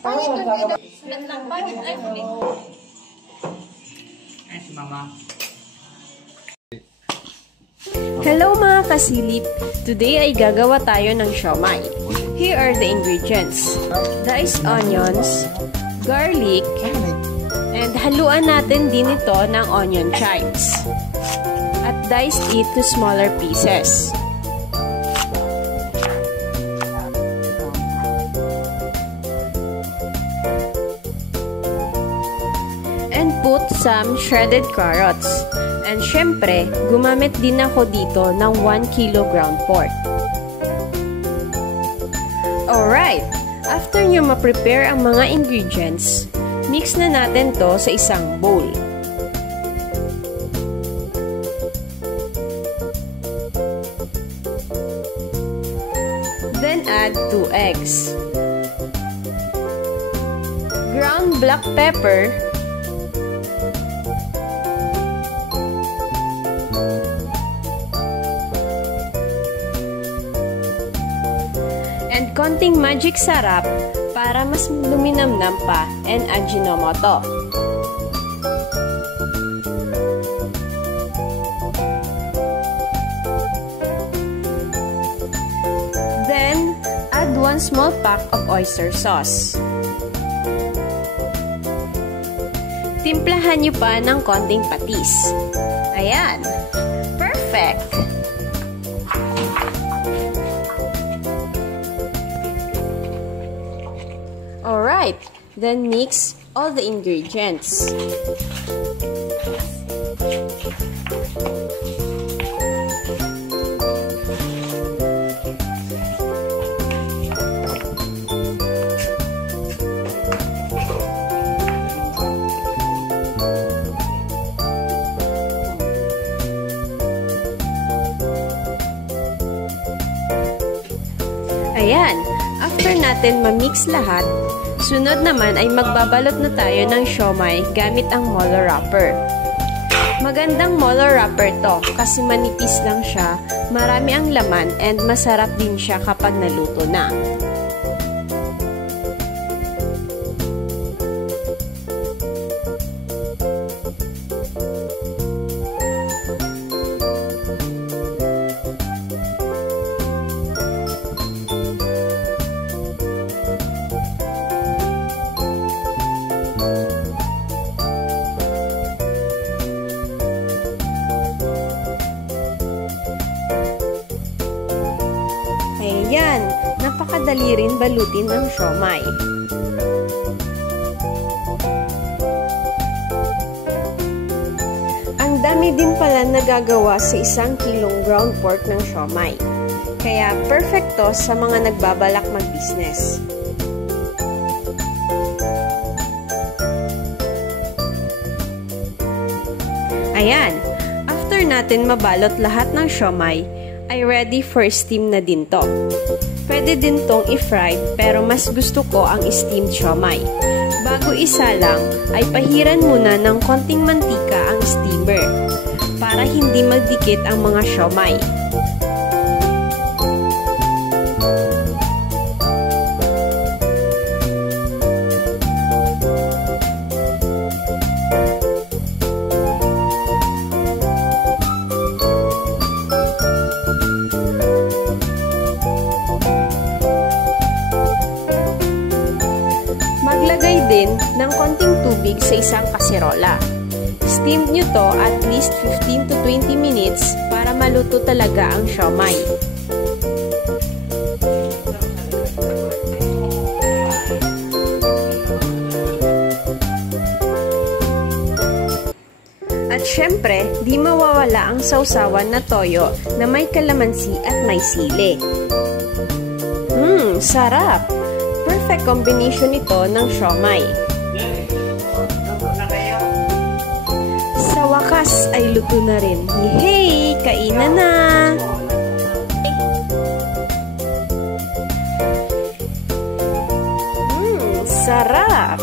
Si Mama. Hello mga kasilip! Today ay gagawa tayo ng siomai. Here are the ingredients. Diced onions, garlic, and haluan natin din ito ng onion chives. At diced it to smaller pieces. And put some shredded carrots. And syempre, gumamit din ako dito ng 1 kg ground pork. Alright, after nyo ma-prepare ang mga ingredients, mix na natin to sa isang bowl. Then add 2 eggs, ground black pepper, and konting magic sarap para mas luminamnam pa and Ajinomoto. Then, add 1 small pack of oyster sauce. Timplahan nyo pa ng konting patis. Ayan! Perfect! Alright, then mix all the ingredients. Ayan, after natin ma-mix lahat, sunod naman ay magbabalot na tayo ng siomai gamit ang molo wrapper. Magandang molo wrapper to kasi manipis lang siya, marami ang laman and masarap din siya kapag naluto na. Ayan, napakadali rin balutin ng siomai. Ang dami din pala nagagawa sa 1 kilong ground pork ng siomai. Kaya perfect to sa mga nagbabalak mag-business. Ayan, after natin mabalot lahat ng siomai, ay ready for steam na din to. Pwede din tong i-fry pero mas gusto ko ang steamed siomai. Bago isalang ay pahiran muna ng konting mantika ang steamer para hindi magdikit ang mga siomai. Maglagay din ng konting tubig sa isang kaserola. Steam nyo to at least 15 to 20 minutes para maluto talaga ang siomai. At syempre, di mawawala ang sausawan na toyo na may kalamansi at may sili. Sarap! Perfect combination ito ng siomai. Sa wakas ay luto na rin. Yehey! Kainan na! Sarap!